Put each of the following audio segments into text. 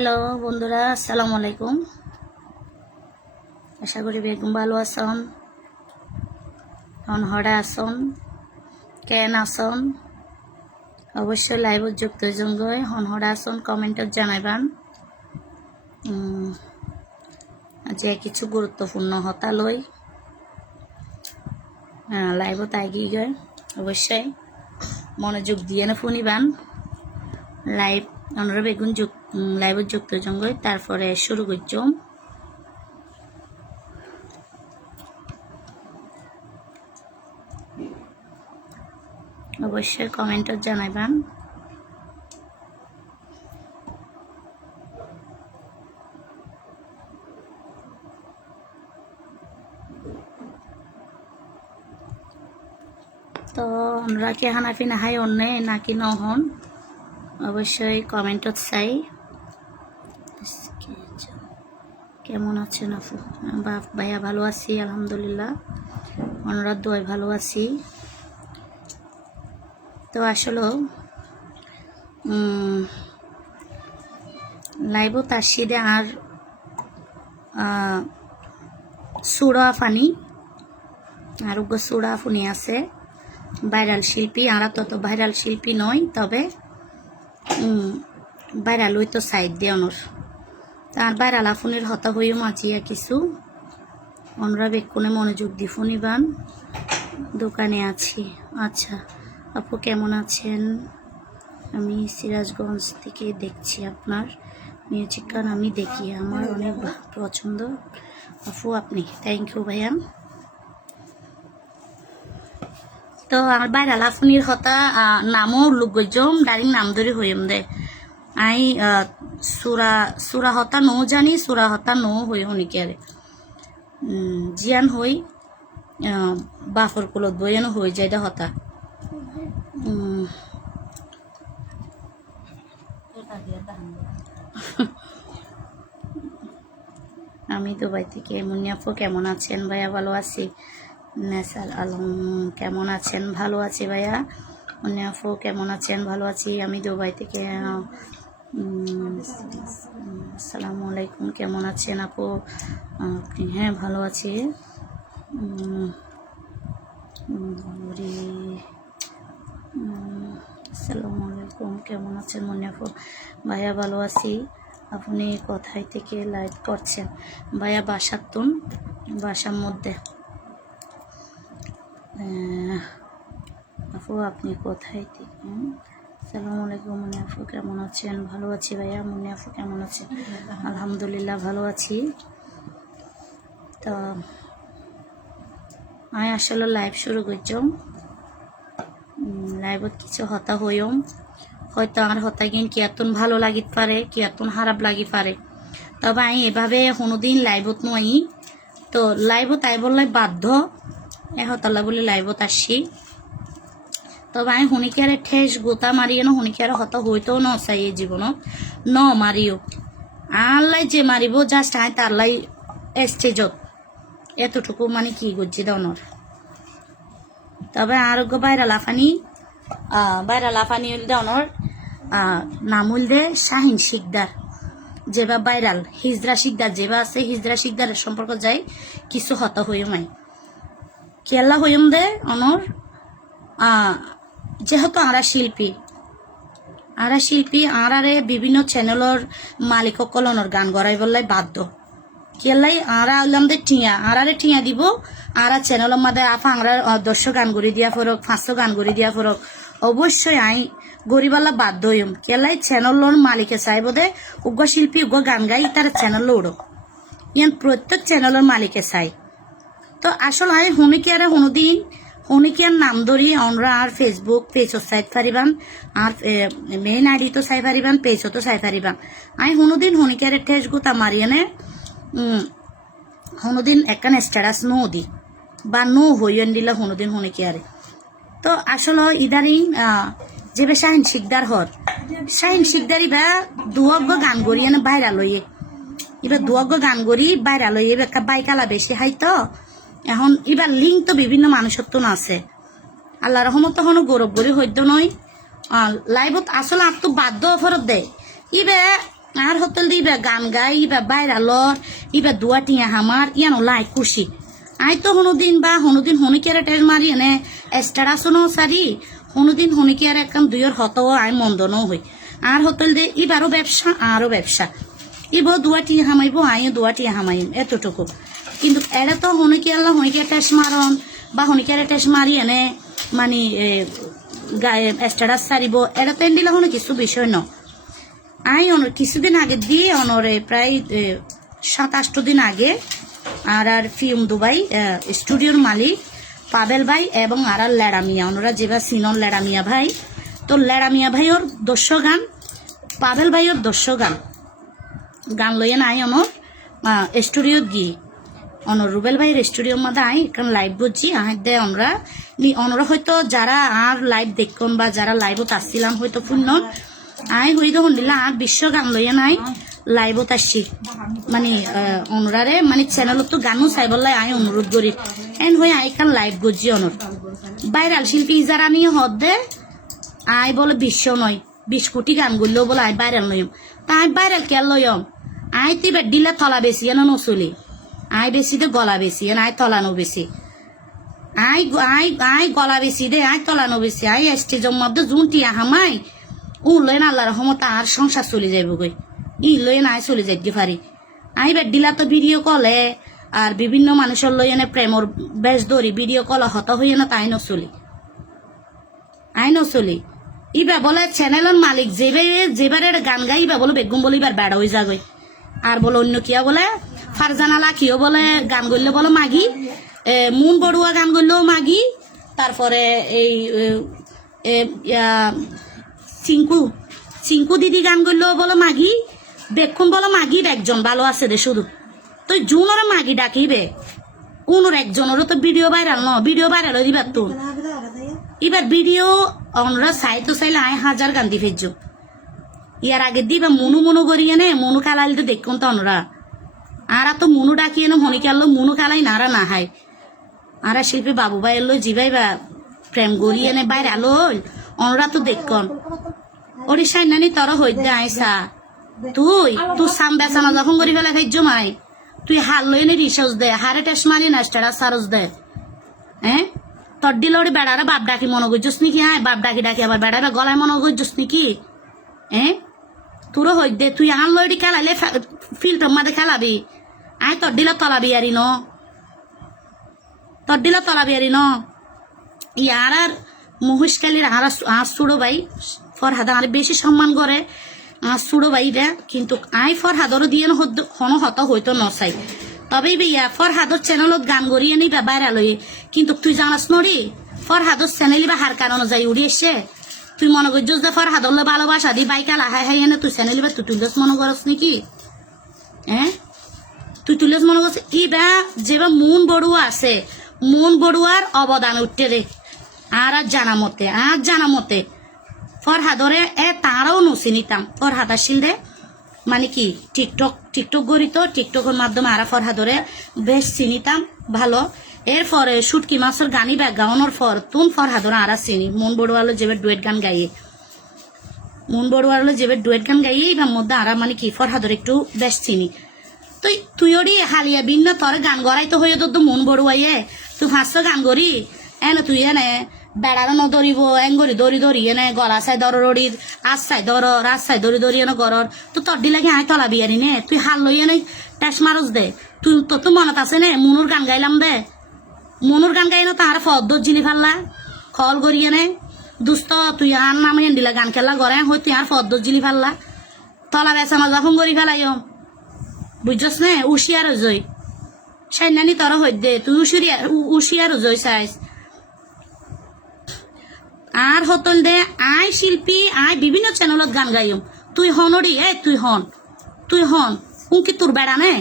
Hello বন্ধুরা, আসসালামু আলাইকুম। আশা করি বেগুন ভালো আছেন, হড়া আছেন, কেন আছেন। অবশ্যই লাইভ যুক্ত জঙ্গয় হড়া আছেন কমেন্টত জানাইবান। যে কিছু গুরুত্বপূর্ণ হতা লই লাইভত আগি গয় অবশ্যই মনোযোগ দিয়ে না শুনিবান। লাইভ আমরা বেগুন লাইভত যুক্ত জঙ্গয় তারপরে শুরু করছম। অবশ্যই কমেন্টত জানাইবান। তো আমরা কি হানাফি নাহাই অন্য নাকি নহন অবশ্যই কমেন্টত চাই। কেমন আছেন আপু? বাপ ভাইয়া ভালো আছি আলহামদুলিল্লাহ, অনুরাধ দোয় ভালো আছি। তো আসলে লাইভত আসি দে আর সুরা ফানি আর সুরা ফুনি আছে ভাইরাল শিল্পী। আমরা তত ভাইরাল শিল্পী নয়, তবে ভাইরাল হই তো সাইড দিয়ে অনর তার ভাইরাল আফুনের হতা হইও মাঝিয়া কিছু অনরা বেক্ষণে মনোযোগ দি ফুনিবান। দোকানে আছি। আচ্ছা আপু কেমন আছেন? আমি সিরাজগঞ্জ থেকে দেখছি আপনার মিউজিক গান। আমি দেখি, আমার অনেক পছন্দ আপু আপনি। থ্যাংক ইউ ভাইয়া। তো আমার ভাইরাল আফুনির হতা নামও উল্লেখ করছম, ডাইরেক্ট নাম ধরে হইম দে। আই সুরা হতা নো জানি, সুরা হতা নো হই হনিকে আরে জিয়ান হই বাফর কুলত বইয়ানো হয়ে যায় দা হতা। আমি দুবাই থেকে। মুন্নিয়াফু কেমন আছেন? ভাইয়া ভালো আছি। নেসাল আলম কেমন আছেন? ভালো আছি ভাইয়া। মুন্নিয়াফু কেমন আছেন? ভালো আছি। আমি দুবাই থেকে। আসসালামু আলাইকুম, কেমন আছেন আপু? হ্যাঁ ভালো আছি। আসসালামু আলাইকুম, কেমন আছেন মুন্নিয়াফু? ভাইয়া ভালো আছি। আপনি কোথায় থেকে লাইভ করছেন? ভাইয়া বাসাতুন, বাসার মধ্যে। আপু আপনি কোথায় থেকে? আসসালামু আলাইকুম মুন্নিয়াফু, কেমন আছেন? ভালো আছি ভাইয়া। মুন্নিয়াফু কেমন আছেন? আলহামদুলিল্লাহ ভালো আছি। তো আমি আসলে লাইভ শুরু করছম। লাইভত কিছু হতা হইম, হয়তো আমার হতা গিন কি এতন ভালো লাগি পারে, কি এতন খারাপ লাগি পারে। তবে আমি এভাবে কোনোদিন লাইভত নই। তো লাইভত আই বললে বাধ্য হতালা বলে লাইভত আসি। তবে আমি শুনিকারে ঠেস গোতা মারিও না, শুনিকারে হতা হইতেও ন চাই এই জীবনত ন মারিও। আল্লাই যে মারিব জাস্ট আই তারলাই স্টেজত এতটুকু মানে কি গজ্জি দনর। তবে আরোগ্য বাইরা লাফানি দনর নাম হইল দে শাহিন শিকদার, যেবা ভাইরাল হিজরা শিকদার যেবা আছে। হিজরা শিকদারের সম্পর্ক যাই কিছু হতা হইম আই কেলা হইম দে অনর। যেহেতু আমরা শিল্পী আরে বিভিন্ন চ্যানেলের মালিক কলনের গান গড়াই বললাই বাধ্য। কেলাই আরা হইলাম দে টিয়া, আরে টিয়া দিব। আরা চ্যানেলের মধ্যে আফা আমরা 10 গান গড়ি দিয়া ফরক, 500 গান গড়ি দিয়া ফরক। অবশ্যই আই গরিবাল্লা বাধ্য হইম। কেলাই চ্যানেলের মালিকে চাইব দে উগ্র শিল্পী উগ্র গান গাই তার চ্যানেল উড়ো, ইয়ান প্রত্যেক চ্যানেলের মালিকে চাই। তো আসলে আমি হুনিকিয়ারে কোনোদিন হুনিকিয়ার নাম ধরি আমরা আর ফেসবুক পেজও চাই পারিবান, আর মেইন আইডি তো চাই পারিবান, পেজও তো চাই পারিবান। আমি কোনোদিন হুনিকিয়ারে ঠেস গোতা মারিয়ানে কোনোদিন একখান স্ট্যাটাস নো দি বা নো হইয়েন দিলে কোনোদিন হুনিকিয়ারে। তো আসলে ইদারিং যে শাহিন শিকদার ইবা দুয়গ্য গান গড়ি এনে বাইরা লইয়ে, এবার দুয়গ্য গান গড়ি বাইরা লইয়ে একটা বাইকালা বেশি হাই। তো এখন এবার লিঙ্ক তো বিভিন্ন মানুষের তো আছে। আল্লাহ রহমত কোনো গৌরব গড়ি হইত নয় লাইভত আসলে আর তো বাধ্য ফেরত দেয়। ইবে আর হতল দি ইবা গান গাই ইবা বাইরালর ইবা দুয়া টিয়া হামার ইয়ানো লাই খুশি আই তো হনুদিন বা হনুদিন হনিকের টের মারি এনে স্টারাসনও সারি হনুদিন হনিকের একদম দুইয়ের হতও আই মন্দনও হই আর হতল দে ইবারও ব্যবসা আরও ব্যবসা ইব দুয়া টিয়া হামাইব আইও দুয়া টিয়া হামাইম এতটুকু কিন্তু এরা তো হনিকে আল্লাহ হনিকে টেস মারন বা হনিকের টেস মারি এনে মানে গায়ে স্টারাস সারিব এরা তো এন্ডিলা হনে কিছু বিষয় ন আই কিছুদিন আগে দিয়ে অনরে প্রায় 7-8 দিন আগে আর ফিল্ম দুবাই স্টুডিওর মালিক পাবেল ভাই এবং আর লেড়ামিয়া ওনারা যেবা সিনন লেড়ামিয়া ভাই তো লেড়ামিয়া ভাই ওর 200 গান পাবেল ভাই ওর 200 গান গান লইয়ে নাই অনর স্টুডিওত গিয়ে অনর রুবেল ভাইয়ের স্টুডিওর মধ্যে আই কারণ লাইভ বুঝছি আহ দে অনরা হয়তো যারা আর লাইভ দেখুন বা যারা লাইভত আসছিলাম হয়তো পূর্ণ আই হই তখন দিলা আর বিশ্ব গান লইয়া নাই লাইভত আসছি মানে অনরারে মানে চ্যানেলত তো গানও চাইবলাই আই অনুরোধ করি এন হয়ে আই কান লাইভ বুঝছি অনর বাইরাল শিল্পী যারা আমি হদ দে আই বলে বিশ্ব নয় 20 কোটি গান করলেও বলে আই বাইরাল নয়ম তা আই বাইরাল কে লয়ম আই তিবে দিলে তলা বেশি এন নচলি আই বেশি দে গলা বেশি এন আই তলানো বেশি আই আই আই গলা বেশি দে আই তলানো বেশি আই স্টেজের মধ্যে জুনটি হামাই লইন আল্লাহর রহমত আর সংসার চলে যাইব গই লইন আই চলে যাইতে পারি আই বেড দিলা তো ভিডিও কলে আর বিভিন্ন মানুষের লইনে প্রেমর বেশ ধরি ভিডিও কল হত হইয়ে না তাই নচলি আই নচলি ইবা বলে চ্যানেলের মালিক যেবারে গান গাই ইবা বলে বেগুম বলে এবার বেড়া হয়ে যাগই আর বলে অন্য কিয়া বলে ফারজানা লাখিও বলে গান করলে বলো মাগি মুন বড়ুয়া গান করলেও মাগি তারপরে এই চিঙ্কু দিদি গান করলেও বলো মাগি বেক্ষণ বলো মাগির একজন ভালো আছে রে শুধু তুই জুনরে মাগি ডাকিবে উনোর একজনেরও তো ভিডিও ভাইরাল ভিডিও ভাইরাল হয়ে দিবার তো এবার ভিডিও অনরা চাই তো চাইলে আয় 1000 গান দি ফেলছ ইয়ার আগে দিবা মনু করিয়ে নে মনু খেলাইলে তো দেখুন তো অনরা আরা তো মনু ডাকিয়ে নো হনি খেললো মনু খেলাই নারা না হাই আরা শিল্পী বাবু ভাই এলো জিবাই বা প্রেম গড়িয়ে নে বাইরে আলো অনরা তো দেখুন ওড়িশায় নানি তর হইতে আইসা তুই সাম বেচানা যখন করি ফেলা ফেজ মাই তুই হাল লই নে রিসার্চ দে হারে টেস মারি না স্টারা সারস দে হ্যাঁ তোর দিল ওরে বেড়ারে বাপ ডাকি মনে করছিস নাকি হ্যাঁ বাপ ডাকি আবার বেড়াবে গলায় মনে করছিস নাকি হ্যাঁ তোরও হই দে তুই আন লইডি খেলাইলে ফিল্টার মাঝে খেলাবি আয় তোর দিলা তলাবি আরি ন তোর দিলা তলাবি আরি ন ইয়ার আর মহিষকালীর আর সুড়ো ভাই ফরহাদ আর বেশি সম্মান করে আর সুড়ো ভাই রে কিন্তু আই ফরহাদরও দিয়ে হন হত হইতো নসাই তবে ইয়া ফরহাদর চ্যানেলত গান গড়িয়ে নিবা বাইরে লই কিন্তু তুই জানাস নরি ফরহাদর চ্যানেল বা হার কারণ যাই উড়ি এসে তুই মনে করছিস যে ফরহাদর ভালোবাসা দি বাইকাল হাই হাই এনে তুই চ্যানেল বা তুই তুলস মনে করস নাকি হ্যাঁ তুই তুলস মনে করছিস ইবা যেবা মন বড়ুয়া আছে মন বড়ুয়ার অবদান উঠতে রে আর জানা মতে ফরহাদরে তারাও নসি নিতাম ফরহাদ আসিল দে মানে কি টিকটক গড়িত টিকটকের মাধ্যমে আরা ফরহাদরে বেশ চিনিতাম ভালো এরপরে শুটকি মাছের গানি গাওয়ানোর পর তুন ফরহাদরে আরা চিনি মন বড়ুয়ালো যেবে ডুয়েট গান গাইয়ে এবার মধ্যে আরা মানে কি ফরহাদরে একটু বেশ চিনি তুই ওরি হালিয়া ভিন্ন তোর গান গড়াইতে হয়ে তো মন বড়ুয়াইয়ে তুই 500 গান গড়ি এনে তুই এনে বেড়ানো নদরিব এঙ্গরি দড়ি এনে গলা চাই দর রড়ির আশাই দর রাস্তায় দড়ি এনে গরর তো তোর দিলে কি আয় তলা বিয়ারি নে তুই হাল লই এনে টেস মারস দে তুই তোর তো মনত আছে নে মনুর গান গাইলাম দে মনুর গান গাই না তার ফদ্দ জিলি ফাল্লা খল করিয়ে নে দুস্থ তুই আর নামে দিলা গান খেলা গড়ে হই তুই আর ফদ্দ জিলি ফাল্লা তলা বেচানা যখন করি ফেলাইম বুঝছস নে উশিয়ার জয় সাইনানি তর হই দে তুই উশিয়ার জয় চাইস আর হতল দে আই শিল্পী আই বিভিন্ন চ্যানেলত গান গাইম তুই হনরি তুই হন উনকি তোর বেড়া নে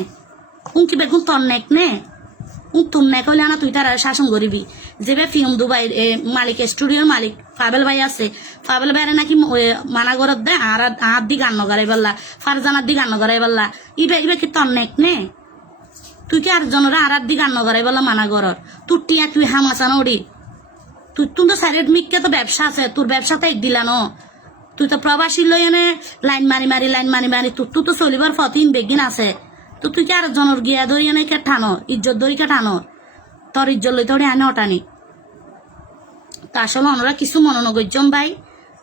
উনকি বেগুন তোর নেক নে তোর নেক হইলে না তুই তার শাসন করিবি যেবে ফিল্ম দুবাই মালিক স্টুডিওর মালিক পাবেল ভাই আছে পাবেল ভাইরে নাকি মানা করত দে আর দি গান নগারাই পারলা ফারজানার দি গান নগারাই পারলা ইবে কি তোর নেক নে তুই কি আর জনরা আর দি গান নগারাই পারলা মানা করর তোর টিয়া তুই হামাচা নড়ি তুই তো সাইড মিককে তো ব্যবসা আছে তোর ব্যবসাতে দিলা ন তুই তো প্রবাসী লই এনে লাইন মারি মারি তুই তো চলিবার ফতিন বেগিন আছে তো তুই কি আর জনের গিয়া ধরি এনে কে ঠানো ইজ্জত ধরি কে ঠানো তোর ইজ্জত লই তোরে আনে ওটানি তা আসলে ওনারা কিছু মনোনগর্যম ভাই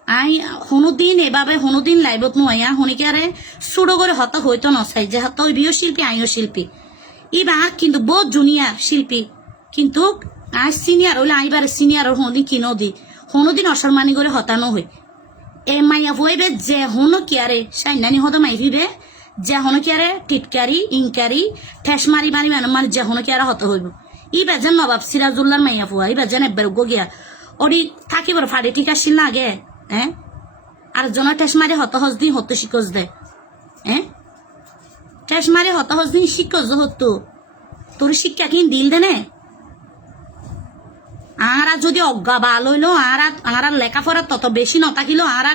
আই হনুদিন এভাবে হনুদিন লাইবত নয়া হনিকে আরে সুড়ো করে হত হইতো নসাই যে হত বিও শিল্পী আইও শিল্পী ইবা কিন্তু বহুত জুনিয়র শিল্পী কিন্তু আজ সিনিয়র হইলে আইবার সিনিয়র হনুদিন কিনো দি হনুদিন অসম্মানি করে হতানো হই এ মাইয়া বইবে যে হনো কি আরে সাইনানি হতো মাই ফিবে যে হনো কি আরে টিটকারি ইনকারি ঠেস মারি মারি মানে যে হনো কি আরে হত হইব ইবা যেন নবাব সিরাজুল্লার মাইয়া ফুয়া ইবা যেন এবার গিয়া ওরি থাকিবার ফাড়ে ঠিক আসছিল না আগে হ্যাঁ আর জন ঠেস মারি হত হজ দিন হতো শিকজ দে হ্যাঁ ঠেস মারি হত হজ দিন শিকজ হতো তোর শিক্ষা কিন দিল দেনে আর যদি অজ্ঞা ভাল হইলো আর লেখাপড়া তত বেশি নথাকিল আর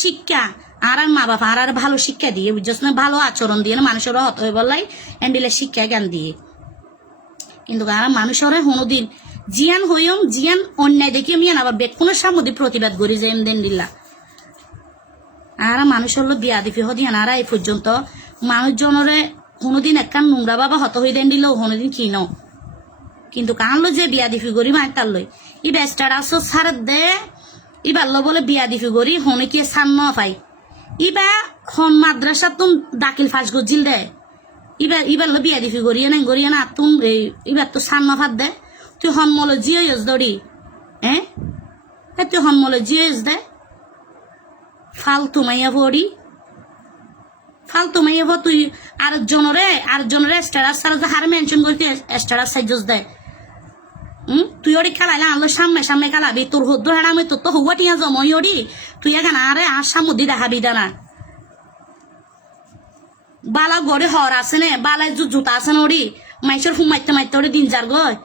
শিক্ষা আর মা বাবা আর ভালো শিক্ষা দিয়ে বুঝছ না ভালো আচরণ দিয়ে না মানুষের হত হয়ে বললাই এন্ডিলে শিক্ষা জ্ঞান দিয়ে কিন্তু আর মানুষের হনুদিন জিয়ান হইম জিয়ান অন্যায় দেখি আমি আবার বেকুনের সামনে প্রতিবাদ করি যে এমদেন দিল্লা আর মানুষের হলো বিয়া দিফি হদিয়া আর এই পর্যন্ত মানুষজনরে কোনোদিন একখান নোংরা বাবা হত হয়ে দেন দিলেও কোনোদিন কিনো কিন্তু কানলো যে বিয়া দিফি করি মাই তার লই ই বেস্টার আসো সার দে ইবার লো বলে বিয়া দিফি করি হনে কি সান ন পাই ইবা হন মাদ্রাসা তুম দাখিল ফাঁস গজিল দে ইবার লো বিয়া দিফি করিয়ে না তুম ইবার তো সান ন ফাত দে তুই হন মলো জিও ইউজ দড়ি হ্যাঁ তুই হন মলো জিও ইউজ দে ফালতু মাইয়া ভরি ফালতু মাইয়া ভর তুই আরেকজনরে স্ট্যাটাস সারা হার মেনশন করতে স্ট্যাটাস সাইজস দে তুই ওরি খেলাইলে আনলো সামনে খেলাবি তোর হদ্দুর হাড়া আমি তোর তো হুয়া টিয়া জমই ওরি তুই এখানে আরে আর সামুদ্রি দেখাবি দানা বালা গড়ে হর আছে নে বালায় জুতা আছে ওরি মাইসর ফুম মারতে ওরি দিন যার গয়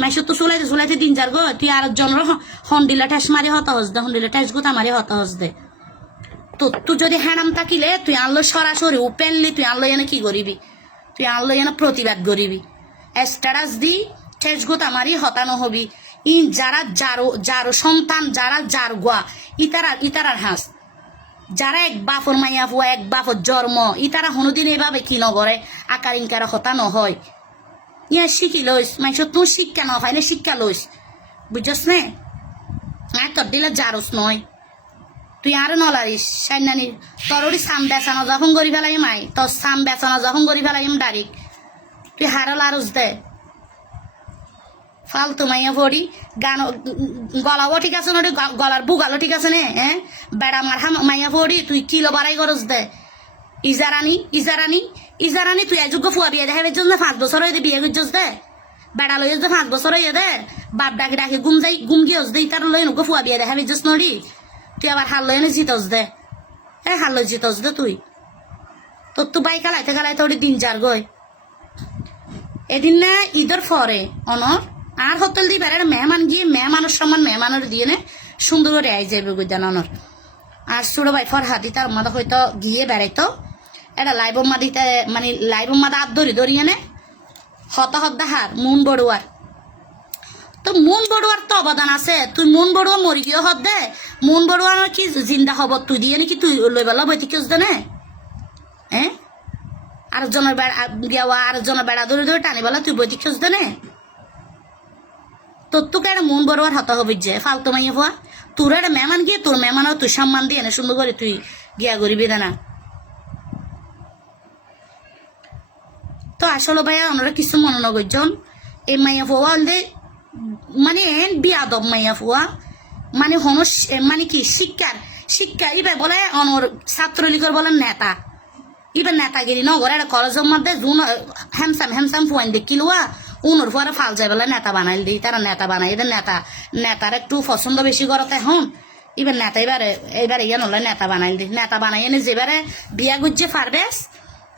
মাইসর তো চলাইতে দিন যার গয় তুই আরেকজনের হন্ডিলা ঠেস মারি হত হস দে হন্ডিলা ঠেস গুতা মারি হত হস দে তো তুই যদি হ্যাঁড়াম থাকিলে তুই আনলো সরাসরি ওপেনলি তুই আনলো এনে কি করিবি তুই আনলো এনে প্রতিবাদ করিবি স্ট্যাটাস দি ঠেস গুতা মারি হতানো হবি যারা যারো সন্তান যারা যার গোয়া ইতারার হাঁস যারা এক বাপর মাইয়া ফুয়া এক বাপর জন্ম ইতারা হনুদিন এভাবে কি নগরে আকার ইনকার হতানো হয় ইয়া শিখি লইস মাইস তুই শিক্ষা ন পাইলে শিক্ষা লইস বুঝছস নে তোর দিলে জারস নয় তুই আরো নলারিস সাইনানি তোর ওরি সাম বেচানো যখন করি ফেলাই মাই তোর সাম বেচানো যখন করি ফেলাই ডাইরেক্ট তুই হারাল আরস দে ফালতু মাইয়া পড়ি গান গলাও ঠিক আছে নড়ি গলার বুগালো ঠিক আছে নে হ্যাঁ বেড়া মার মাইয়া পড়ি তুই কিলো বাড়াই খরচ দে ইজারানি তুই এযোগ্য ফুয়া বিয়ে দেখা বেজস না 5 বছর হয়ে বিয়ে করছস দে বেড়া লই যে 5 বছর হয়ে দে বাপ ডাকি গুম গিয়েস দে তার লই নগো ফুয়া বিয়ে দেখা বেজস নড়ি তুই আবার হাল লই জিতস দে হাল লই জিতস দে তুই তোর তো বাইক খালাইতে ওটি দিন যার গয় এদিন না ঈদের পরে অনর আর হোটেল দিয়ে বেড়ার মেহমান গিয়ে মেহমানের সমান মেহমানের দিয়ে নে সুন্দর করে আই যাবে গুদান অনর আর ছোট ভাই ফরহাদি তার মাদা হয়তো গিয়ে বেড়াইতো এটা লাইভ মা দিতে মানে লাইভ মাদা আর ধরিয়ে নে হত হার মুন বড়ুয়ার তো মুন বড়ুয়ার তো অবদান আছে তুই মুন বড়ুয়া মরি গিয়ে হত দে মুন বড়ুয়ার কি জিন্দা হব তুই দিয়ে নাকি তুই লইবা বইতে কেউ দে নে হ্যাঁ আরেকজনের বেড়া ধরে টানি বলা তুই বইতে কেউ দে নে তোর তো কেন মন বড়োয়ার হত হবি যে ফালতু মাইয়া হওয়া তোর একটা মেহমান গিয়ে তোর মেহমানও তুই সম্মান দিয়ে না সুন্দর করে তুই গিয়া করিবি না তো আসলে ভাইয়া আমরা কিছু মনে নগরজন এই মাইয়া ফুয়া হলে মানে বিয়াদব মাইয়া ফুয়া মানে হনস মানে কি শিক্ষা ইবে বলে অনর ছাত্রলীগের বলে নেতা ইবে নেতাগিরি নগর একটা কলেজের মধ্যে জুন হ্যামসাম ফুয়াইন দেখিলুয়া উনোর পরে ফাল যাই বলে নেতা বানাইল দিই তারা নেতা বানাই এদের নেতার একটু পছন্দ বেশি করতে হন এবার নেতা এবারে ইয়ে নলে নেতা বানাইল দিই নেতা বানাই এনে যেবারে বিয়া গুজছে ফারবেস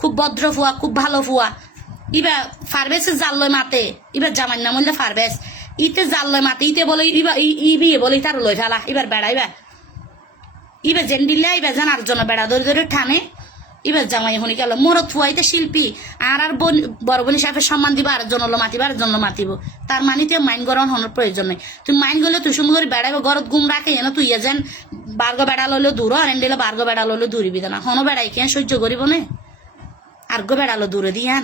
খুব ভদ্র ফুয়া খুব ভালো ফুয়া ইবা ফারবেসে জাল্লয় মাতে এবার জামাই নাম হইলে ফারবেস ইতে জাল্লয় মাতে ইতে বলে বিয়ে বলে তার লই ফেলা এবার বেড়াইবা ইবার জেন দিলে এবার যেন আরেকজনের বেড়া ধরে টানে এবার জামাই হনি গেল মোর থুয়াইতে শিল্পী আর বড় বোন হিসাবে সম্মান দিব আর জন মাতিব আর জন মাতিব তার মানে তুই মাইন্ড গরম হওয়ার প্রয়োজন নেই তুই মাইন্ড গেলে তুই সুন্দর করে বেড়াইব ঘরত ঘুম রাখে যেন তুই যেন বার্গ বেড়া লইলে দূর আর এন্ডিলে বার্গ বেড়া লইলে দূরিবি না হনো বেড়াই কেন সহ্য করিব নে আর্গ বেড়ালো দূরে দিয়ান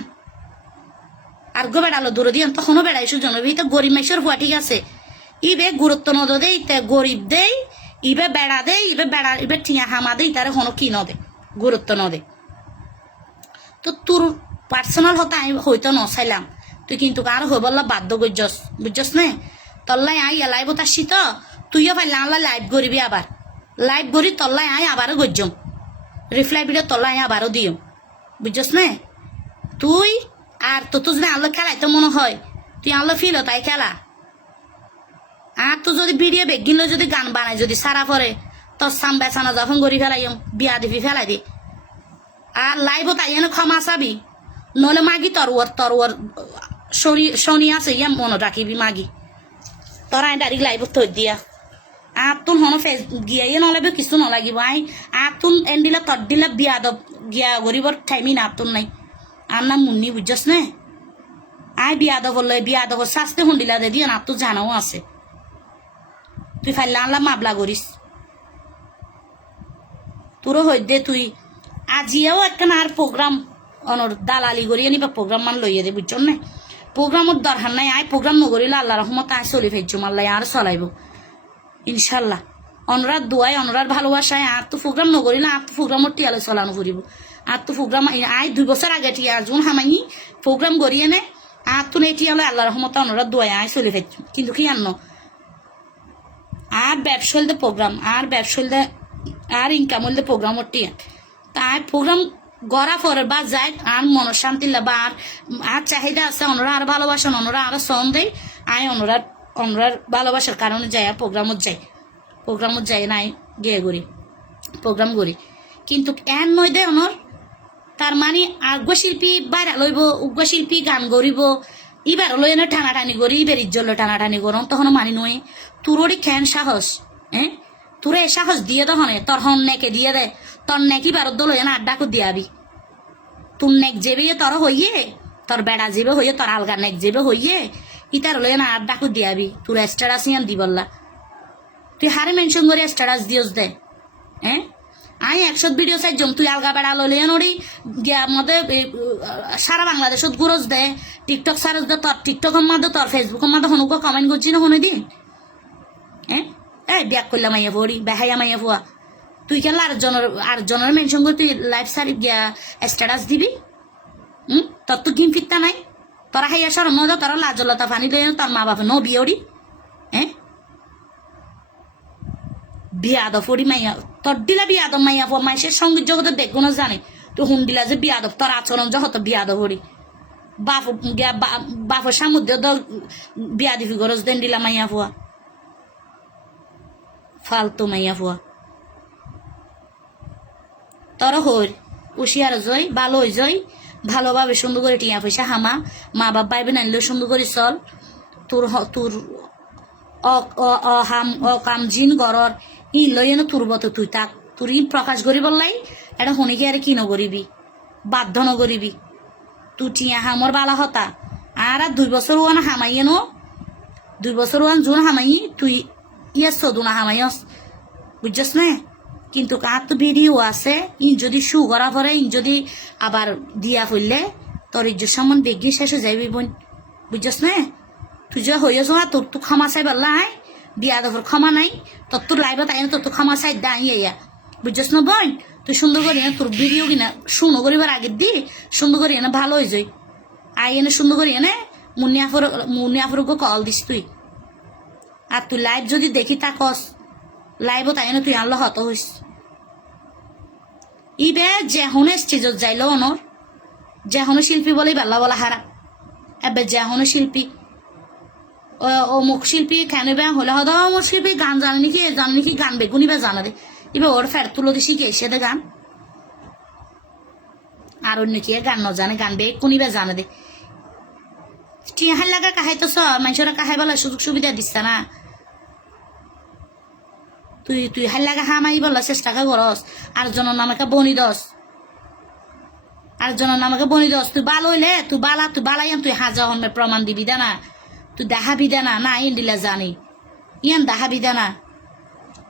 আর্গ বেড়ালো দূরে দিয়ান তখনও বেড়াই সুজন তো গরিব মাইসের হওয়া ঠিক আছে ইবে গুরুত্ব নদ দেই গরিব দেই ইবে বেড়া দেই ইবে ঠিয়া হামা দেই তারে হনো কি নদে গুরুত্ব নদে তো তোর পার্সোনাল হতে আমি হইতো নচাইলাম তুই কিন্তু আর হইবল্লা বাধ্য করছস বুঝছস নে তল্লাই আই লাইভ তাসি তো তুইও পাইলা আল্লাহ লাইভ করিবি আবার লাইভ করি তল্লাই আই আবারও গজ্জম রিপ্লাই ভিডিও তল্লাই আবারও দিও বুঝছস নে তুই আর তো তুই যদি আল্লাহ খেলাই তো মনে হয় তুই আল্লাহ ফিল তাই খেলা আর তো যদি ভিডিও বেগিনলে যদি গান বানাই যদি সারা পরে তোর সাম বেচানা যখন গড়ি ফেলাইম বিয়া দিবি ফেলাই দি আর লাইভ তাই এনে ক্ষমা চাবি নলে মাগি তরওয়ার শনি আছে ইয়া মনে রাখিবি মাগি তোরা ডাইরেক্ট লাইভ থৈ দিয়া আর তুন হনো ফেস গিয়াই নলাবে কিছু নলাগিব আই আর তুন এন দিলে তর দিলে বিয়া গিয়া গরিবর টাইমি না তুন নাই আর নাম মুন্নি বুঝছস নে আই বিয়া বললে বিয়া দব শাস্তি হুন্ডিলা দে দিয়ে না তো জানাও আছে তুই ফাইলা আনলা মাবলা করিস তোরও হই দে তুই আজিও একটা আর প্রোগ্রাম অনর দালালি করিয়ে নিবা প্রোগ্রাম মান লইয়ে দে বুঝছ না প্রোগ্রামত দরকার নাই আই প্রোগ্রাম নগরিলে আল্লাহ রহমত আয় চলি ফেলছুম আল্লাহ আর চলাইব ইনশাল্লাহ অনরার দোয়াই অনরার ভালোবাসায় আর তো প্রোগ্রাম নগরিলে আর তো প্রোগ্রামত টিয়ালে চলানো ফুরিব আর তো প্রোগ্রাম আই 2 বছর আগে টিয়া জুন হামাই প্রোগ্রাম করিয়ে নে আর তো নেই টিয়ালে আল্লাহ রহমত অনরার দোয়াই আয় চলি ফেলছুম কিন্তু কি আনো আর ব্যবসায়ীদের প্রোগ্রাম আর ব্যবসায়ীদের আর ইনকাম হইলে প্রোগ্রাম টিয়া তাই প্রোগ্রাম গড়া পরে বা যায় আর মনশান্তি বা আর চাহিদা আছে অনরা আর ভালোবাসেন অনরা আরো সন দেয় আই অনরার ভালোবাসার কারণে যাই আর প্রোগ্রামত যাই নাই গিয়ে করি প্রোগ্রাম করি কিন্তু এন নয় দে অনর তার মানে আগ্য শিল্পী বাইরে লইব উগ্র শিল্পী গান গরিব ইবার লই এনে টানাটানি করি ইবার ইজ্জল টানাটানি করম তখন মানি নয় তোরই খেন সাহস হ্যাঁ তোরে সাহস দিয়ে তখন তোর হন নেকে দিয়ে দে তোর নেকি বারত দল না আড্ডা কর দিয়াবি তোর নেক যেবে তোর হইয়ে তোর বেড়া যেবে হইয়ে তোর আলগা নেক যেবে হইয়ে ইতার লই না আড্ডা কর দিয়াবি তোর স্ট্যাটাস ইয়ান দিবল্লা তুই হারে মেনশন করে স্ট্যাটাস দিয়স দে হ্যাঁ আই 100 ভিডিও চাই জম তুই আলগা বেড়া লইলে নড়ি গিয়া মধ্যে সারা বাংলাদেশত গুরজ দে টিকটক সারস দে তোর টিকটকের মধ্যে তোর ফেসবুকের মধ্যে হনুক কমেন্ট করছি না হনে দিন হ্যাঁ এই ব্যাক করলাম মাইয়া পড়ি বেহাইয়া মাইয়া ফুয়া তুই কেন আর জনের মেনশন করে তুই লাইফ সারি গিয়া স্ট্যাটাস দিবি তোর তো গিম ফিরতা নাই তোরা হাইয়া সর মজা তোরা লাজলতা ফানি দে তোর মা বাপে ন বিয়ে ওড়ি হ্যাঁ বিয়াদব ওড়ি মাইয়া তোর দিলা বিয়াদব মাইয়া ফুয়া মাইসের সঙ্গীত জগতে দেখবো না জানে তুই হুন দিলা যে বিয়াদব তোর আচরণ যত বিয়াদব ওড়ি বাপের সামুদ্রে বিয়া দিবি গরজ দেন দিলা মাইয়া ফুয়া ফালতু মাইয়া ফুয়া তোর হই উশিয়ার জয় ভালো হয়ে যাই ভালোভাবে সুন্দর করে টিয়া পয়সা হামা মা বাপ ভাই বোন আনলেও সুন্দর করে চল তোর অকাম জিন গরর ই লই এনে তোর বত তুই তাক তোর ই প্রকাশ করি বললাই এটা শুনিকে আর কি নগরিবি বাধ্য নগরিবি তুই টিয়া হামর বালা হতা আর 2 বছর ওয়ান হামাইয়ে নো 2 বছর ওয়ান জুন হামাই তুই ইয়ে চদুনা হামাইস বুঝছস না কিন্তু কার তো ভিডিও আছে ইন যদি শু করা পরে ইন যদি আবার দিয়া ফেললে তোর ইজ্জত সম্মান বেগি শেষ হয়ে যাবি বোন বুঝছস না তুই যে হইয়াছ না তোর তো ক্ষমা চাই বললা হাই বিয়া দফর ক্ষমা নাই তোর লাইভ তাই না তোর তো ক্ষমা চাই দাঁড়ি ইয়া বুঝছস না বোন তুই সুন্দর করি না তোর ভিডিও কিনা শুনো করিবার আগে দি সুন্দর করি না ভালো হয়ে যায় আই এনে সুন্দর করি এনে মুনিয়াফরকে কল দিস তুই আর তুই লাইভ যদি দেখি তাকস লাইভ তাই না তুই আনলো হত হইস ইবে যেহনে স্টেজত যাইল অনর যেহনো শিল্পী বলেই বাল্লা বলা হারা এবার যেহনো শিল্পী অমুক শিল্পী কেন বে হলে হদ অমুক শিল্পী গান জানে নাকি গান বেগুনি বা জানা দে এবার ওর ফের তুলো দিয়ে শিখে এসে দে গান আর অন্য কি গান ন জানে গান বেগুনি বা জানা দে টিহার লাগা কাহাই তো মানুষরা কাহাই বলা সুযোগ সুবিধা দিচ্ছে না তুই হাল্লাগা হামাই বলা চেষ্টা করস আর জনের নামে বনি দস আর জনের আমাকে বনি দোস তুই ভালো হইলে তুই বালাইয়ান তুই হাজা হনমে প্রমাণ দিবি না তুই দেখাবি না না ইন্ডিলা জানি ইয়ান দেখাবি না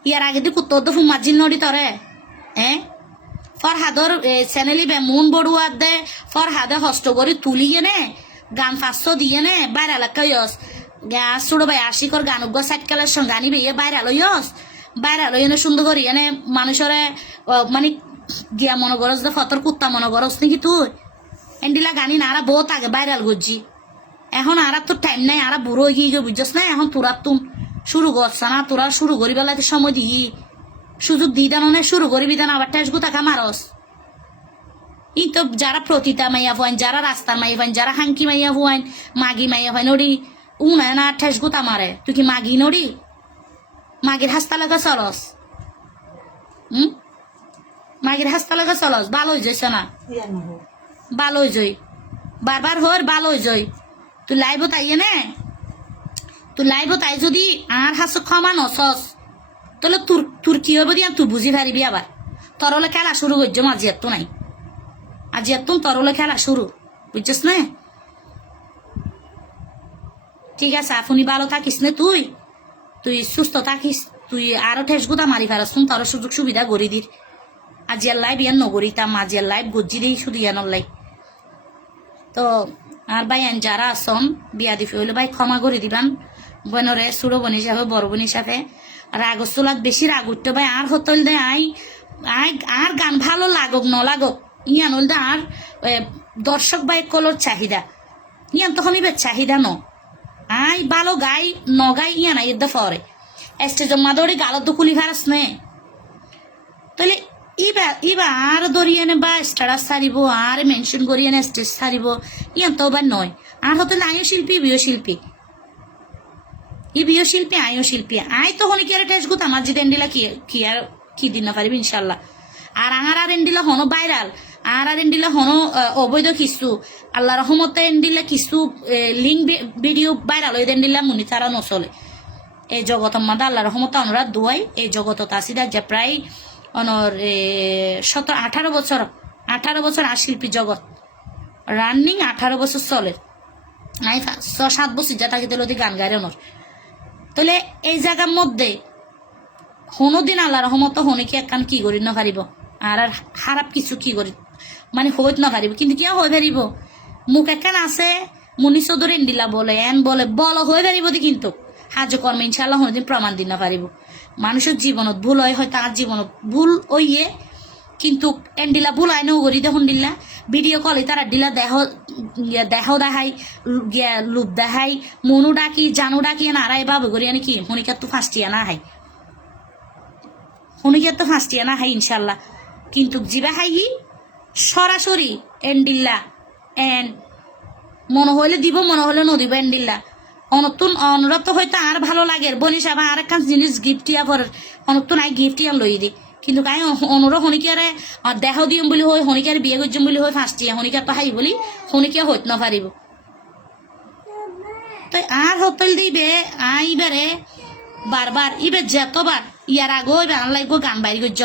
ইয়ার আগে তুই কুত্তর তো ফুমাজিল নড়ি তরে ফরহাদর চ্যানেলি বে মুন বড়ুয়ার দে ফরহাদে হস্ত করে তুলিয়ে নে গান 500 দিয়ে নে বাইরে এলাকায় গ্যাস ছোড়ো ভাই আশিকর গান উগ্র সাইড কালার সঙ্গে গানি বে বাইরে আলো এনে সুন্দর করি এনে মানুষের মানে গিয়া মনে করস যে ফতর কুত্তা মনে করস নাকি তুই এন্ডিলা গানি না আরা বহুত আগে বাইরাল করছি এখন আর তো টাইম নাই আর বুড়ো গিয়ে বুঝছস না এখন তোরা তুম শুরু করছ না তোরা শুরু করি বেলাতে সময় দিই সুযোগ দিই দানো না শুরু করবি দান আবার টেস গুতাকা মারস ই তো যারা প্রতিটা মাইয়া হইন যারা রাস্তার মাইয়া হইন যারা হাঙ্কি মাইয়া হইন মাগি মাইয়া হইন ওডি উনায় না ঠেস গুতা মারে তুই কি মাগি নড়ি মাগির হাসপাতালে চলস মাগির হাসপাতালে চলস ভালো হয়ে যাইছে না ভালো হয়ে যাই বারবার হর ভালো হয়ে যাই তুই লাইব তাইয়ে নে তুই লাইব তাই যদি আর হাস ক্ষমা নসস তাহলে তোর কি হইব দিয়া তুই বুঝি পারিবি আবার তরলে খেলা শুরু করছো আজি এত নাই আজি এত তরলে খেলা শুরু বুঝছিস না ঠিক আছে আপনি ভালো থাকিস না তুই সুস্থ থাকিস তুই আরো ঠেস গুতা মারি ফেরাস তোর সুযোগ সুবিধা গড়ি দির আজিয়ার লাইভ ইয়ান নগরিতাম আজিয়ার লাইভ গজ্জি দিই শুধু ইয়ানোর লাই তো আর ভাই যারা আসন বিয়া দিফি হইলে ভাই ক্ষমা করে দিবান বোনরে সুড়ো বোন হিসাবে বড় বোন হিসাবে রাগ চুলাত বেশি রাগ উঠতে ভাই আর হতল দে আর গান ভালো লাগক ন লাগক ইয়ান হল দে আর দর্শক ভাই কলর চাহিদা ইয়ান তখন ইবে চাহিদা ন ভালো গাই নগাই ইয়ান এর দে ফরে স্টেজ মাদরি গালত তো কুলি ফারাস নে তাহলে ইবা আর দরিয়ানে বা স্টারাস সারিব আর মেনশন করিয়ানে স্টেজ সারিব ইয়ান তো বা নয় আর হতে আয়ো শিল্পী বিয় শিল্পী বিয় শিল্পী আয়ো শিল্পী তো হনি কি আর টেস গুত আমার যে এন্ডিলা কি দিন না পারিবি ইনশাল্লাহ আর আর এন্ডিলা হনো ভাইরাল আর এন্ডিলা হনো অবৈধ কিছু আল্লাহ রহমতে এন্ডিলা কিছু লিঙ্ক ভিডিও ভাইরাল হয়ে এন্ডিলা মুনি তারা নচলে এই জগত মাদা আল্লাহ রহমতে অনুরাধ দুয়াই এই জগত আসিদা যে প্রায় অনর 18 বছর আর শিল্পী জগৎ রানিং 18 বছর চলে 6-7 বছর যা থাকি তাহলে গান গায় অনর তাহলে এই জায়গার মধ্যে হনোদিন আল্লাহ রহমত হনে কি একখান কি করি না পারিব আর খারাপ কিছু কি করি মানে হইত না পারিব কিন্তু কি হয়ে পারিব মুখ একখান আছে মুনি চৌধুরী দিলা বলে বল হয়ে পারিব কিন্তু হাজ কর্ম ইনশাল্লাহ হনোদিন প্রমাণ দিন না পারিব মানুষের জীবনত ভুল হয় হয়তো আর জীবনত ভুল কিন্তু এন্ডিলা ভুল হয় নগরী দেখুন দিল্লা ভিডিও কলে তারা দিলা দেহ দেখাই লুপ দেখাই মনু ডাকি জানু ডাকি নারাই বাবু করি কি হনিকার তো ফাঁসটিয়া না হাই ইনশাল্লাহ কিন্তু জিবা হাই সরাসরি এন্ডিল্লা মনে হইলে দিব মনে হলে নদিব এন্ডিল্লা অনতুন অনরত হয়তো আর ভালো লাগে বনি সাবা আর একটা জিনিস গিফট ইয়া পর অনতুন গিফট ইয়া লই দি কিন্তু গাই অনুর হনিকারে দেহ দিম বলি হয় হনিকার বিয়ে করছম বলি হয় ফাঁসটিয়া হনিকার তো হাই বলি হনিকা হইত না পারিব তো আর হোটেল দিবে ইবারে বারবার ইবে যতবার ইয়ার আগে বানান লাগবো গান বাইর করছি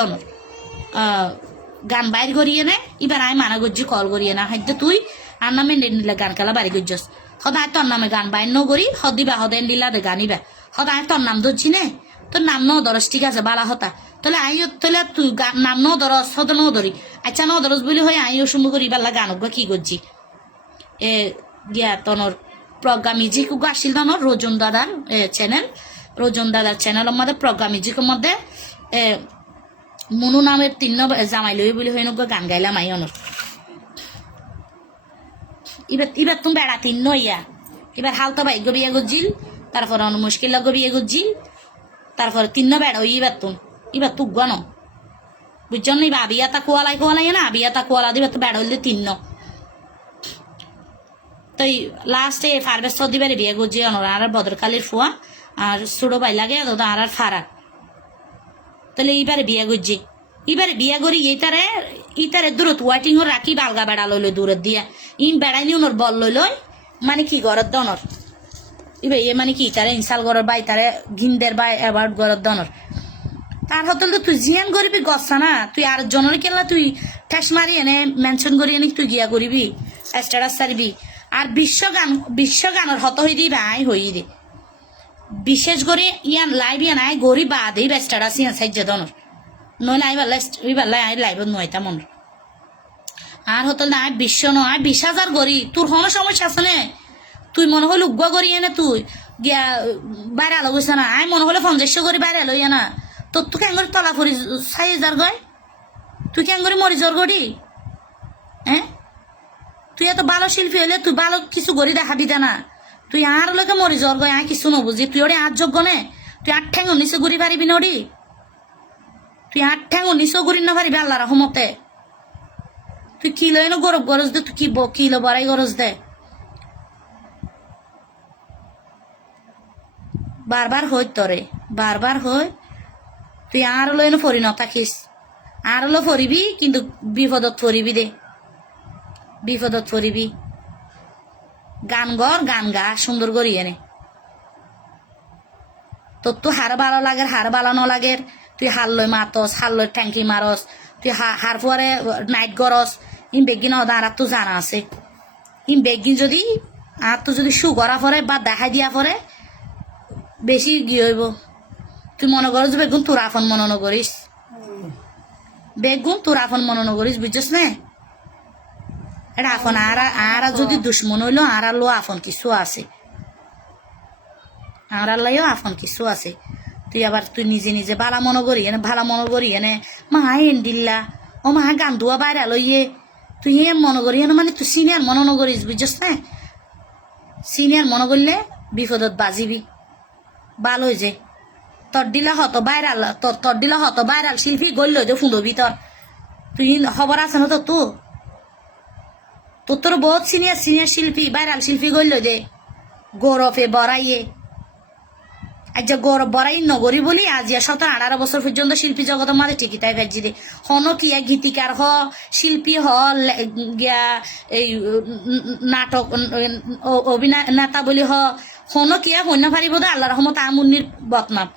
গান বাইর করিয়ে নে এবার মানা করছি কল করিয়ে না হয়তো তুই আর নামে নিলে গান খেলা বাড়ি করছস সদায় তোর নামে গান বাইর ন করি হদিবা হদেন দিলা দে গানিবা সদায় তোর নাম ধরছি নে তোর নাম ন ধরস ঠিক আছে বালা হতা তাহলে তাহলে তুই নাম ন ধরস হত ন ধরি আচ্ছা ন ধরস বলি হয় আইও সুন্দর করি বাল্লা গান কি করছি গিয়া তনর প্রজ্ঞা মিউজিক আসছিল তনর রোজন দাদার চ্যানেল মধ্যে প্রজ্ঞা মিউজিকের মধ্যে মনু নামের 3 জামাই লই বলি হয় গান গাইলাম অনর এবার তুমি বেড়া 3 ইয়া এবার হালতা ভাগ্য বিয়ে গজিল তারপর মুশকিল লাগো বিয়ে গজিল তারপর 3 বেড়া ওই এবার তু গণ বুঝছেন না আবিয়া তা কোয়ালাই না আবিয়া তা কোয়ালা দিবে তো বেড়া হইলে 3 তো লাস্টে ফারবেশ্বর দিবারে বিয়ে গজি অনর আর বদরকালীর ফুয়া আর ছোট ভাই লাগে আর ফারাক তাহলে এবারে বিয়া করি ইতারে দূরত ওয়াইটিং রাখি বালগা বেড়া লইল দূরের দিয়া বেড়াই নি ওনর বল লইল মানে কি গরত দনর মানে কি তারে ইনসাল গরর বাই তারে গিন্দের বাই অ্যাওয়ার্ড গরত দনর তার হতল তো তুই জিয়ান করবি গছা না তুই আর জনের কেলা তুই ঠেস মারি এনে মেনশন করি এনে তুই গিয়া করিবি স্ট্যাটাস সারিবি আর বিশ্ব গানের হত হই দিবি আই হই দে বিশেষ করে ইয়ান লাইভ ইয়ান আই গরি বাদেই স্ট্যাটাস ইয়ান সাইজ দনর নই লাইভ আই লাইভ নয়তা মন আর হতো না বিশ্ব নয় 20,000 গরি তোর কোনো সমস্যা আছে না তুই মনে হলো উগ্র করি এনে তুই গিয়া বাইরে আলো গেছে না আই মনে হলো 50 করি বাইরে আলো না তোর তুই কেন করে তলা ফুরি 6,000 গয় তুই কেন করে মরি জ্বর গড়ি হ্যাঁ তুই এত ভালো শিল্পী হলে তুই ভালো কিছু গড়ি দেখাবি না তুই আর লোকে মরি জ্বর গয় আয় কিছু নবুঝি তুই ওরে আর যোগ্য নে তুই 8 ঠ্যাং 19 ঘুরি পারিবি নড়ি তুই 8 ঠ্যাং 19 ঘুরি না পারিবি আল্লাহ রহমতে তুই কিলো এনে গরব গরজ দে তুই কি কিলো বড়াই গরজ দে বারবার হই তরে বারবার হই তুই আর হলো এনে ফরি নথাকিস আর হলো ফরিবি কিন্তু বিপদত ফরিবি দে বিপদত ফরিবি গান গা সুন্দর করি এনে তোর তো হার ভালো লাগের হার ভালো ন লাগের তুই হার লই মাতস হার লই ট্যাঙ্কি মারস তুই হার পরে নাইট গরস ইন বেগিন আর তো জানা আছে ইন বেগিন যদি আর তো যদি শু করা পরে বা দেখাই দিয়া পরে বেশি কি হইব তুই মনে করস বেগুন তোর আপন মনে নকরিস বেগুন তোর আপন মনে নকরিস বুঝছস না এটা আপন আর যদি দুশ্মন হইলো আর লো আপন কিছু আছে আর আল্লাহও আপন কিছু আছে তুই আবার তুই নিজে নিজে ভালা মনে করি এনে ভালা মনে করি এনে মা এন দিল্লা ও মা গান ধোয়া বাইরে লইয়ে তুই এম মনে করি এনে মানে তুই সিনিয়র মনে নকরিস বুঝছস না সিনিয়র মনে করলে বিপদত বাজিবি ভালো হয়ে যায় তোর দিলা হতো বাইরাল তোর দিলা হতো বাইরাল শিল্পী গড়ল যে ফুঁদবি তোর তুই খবর আছে না তোর বহুত সিনিয়র শিল্পী বাইরাল শিল্পী গড়ল যে গৌরবে বড়াইয়ে আজ যে গৌরব বড়াই নগরী বলি আজ 17-18 বছর পর্যন্ত শিল্পী জগতের মাঝে ঠিকই তাই ভাজি রে হন কি গীতিকার হ শিল্পী হ গিয়া এই নাটক অভিনেতা বলি হ হন কি হন্য পারিব দে আল্লাহ রহমত আমুন্নির বদনাম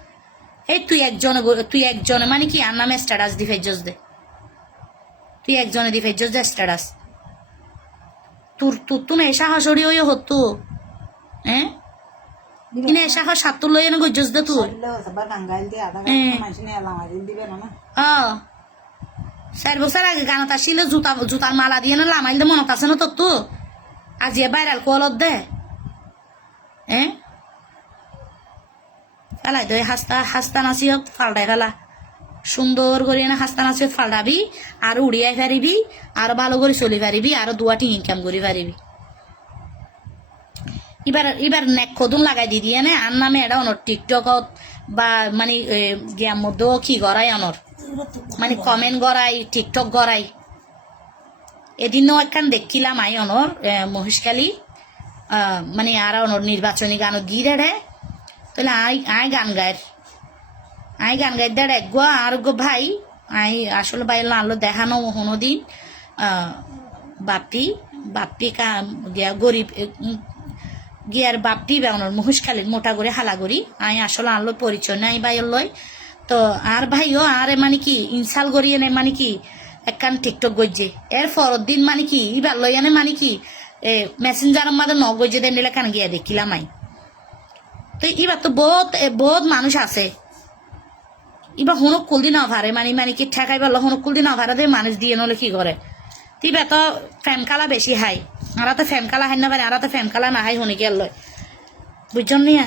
এই তুই একজনে মানে কি আর নামে স্ট্যাটাস দি ফেজস দে তুই একজনে দি ফেজস দে স্ট্যাটাস তোর তুমি এসা হাসড়ি হয়ে হতো হ্যাঁ কিনে এসা হাস সাত লই এনে গজস দে তুই 4 বছর আগে গানত আসিলে জুতার মালা দিয়ে না লামাইল দে মনত আছে না তোর তো আজি বাইরাল কলত দে হ্যাঁ ফেলাই দে হাস্তা নাচিয়ত ফালটাই ফেলা সুন্দর করে না হাস্তা নাচিয়ত ফালটাবি আর উড়িয়াই পারিবি আর ভালো করে চলি পারিবি আর 2টি ইনকাম করি পারিবি এবার নেক খদুন লাগাই দি দিয়ে আর নামে এটা অনর টিকটকত বা মানে গেম মধ্যেও কি গড়াই অনর মানে কমেন্ট গড়াই টিকটক গড়াই এদিনও একখান দেখিলাম আই অনর মহেশখালী মানে আর অনর নির্বাচনী গানও গিয়ে দেড়ে তাহলে আই গান গাই দেড় এক গো আর গো ভাই আই আসলে বাইরে আনলো দেখানো হনোদিন বাপ্পি গরিব গিয়ার বাপ্পি বেড়ানোর মহেশখালীর মোটা করে হালাগরি আই আসলে আনলো পরিচয় নাই বাইর লই তো আর ভাইও আর মানে কি ইনসাল করি এনে মানে কি একখান টিকটক গজ্জে এর পরের দিন মানে কি এবার লই আনে মানে কি মেসেঞ্জারের মাঝে গজ্জে দেন দিলে কান গিয়া দেখিলাম আই তো এবার তো বহুত মানুষ আছে এবার হুনক কুলদি না ভারে মানে কি ঠেকাই পারলো হুনক কুলদি না ভারে দিয়ে মানুষ দিয়ে নলে কি করে তিবা তো ফ্যাম কালা বেশি হাই আর তো ফ্যাম কালা হাই না পারে আর তো ফ্যাম কালা না হাই হনিকে লয় বুঝছেন নিয়া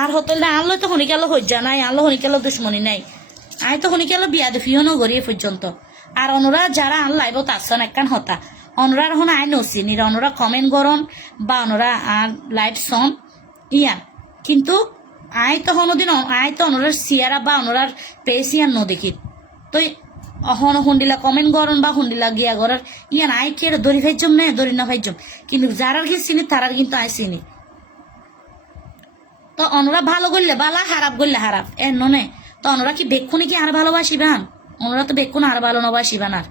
আর হতো না আনলো তো হনিকে হজ্জা নাই আনলো হনিকে দুশ্মনী নাই আই তো হনিকে বিয়া দেখিও নগরিয়ে পর্যন্ত আর অনুরা যারা আন লাইব তার একখান হতা অনুরার হন আই নচিনি অনুরা কমেন্ট করন বা অনুরা আর লাইভ সন ইয়া কিন্তু আই তো হনদিন আই তো অনুরার সিয়ারা বা অনুরার পেসিয়ান নদেখি তো হন হুন্ডিলা কমেন্ট করন বা হুন্ডিলা গিয়া করার ইয়ান আই কি দড়ি ফাইজম না দড়ি না ফাইজম কিন্তু যারার কি চিনি তারার কিন্তু আই চিনি তো অনুরা ভালো করলে বালা হারাপ করলে হারাপ এর ননে তো অনুরা কি বেক্ষুনি কি আর ভালোবাসিবান অনুরা তো বেক্ষুন আর ভালো নবাসিবান আর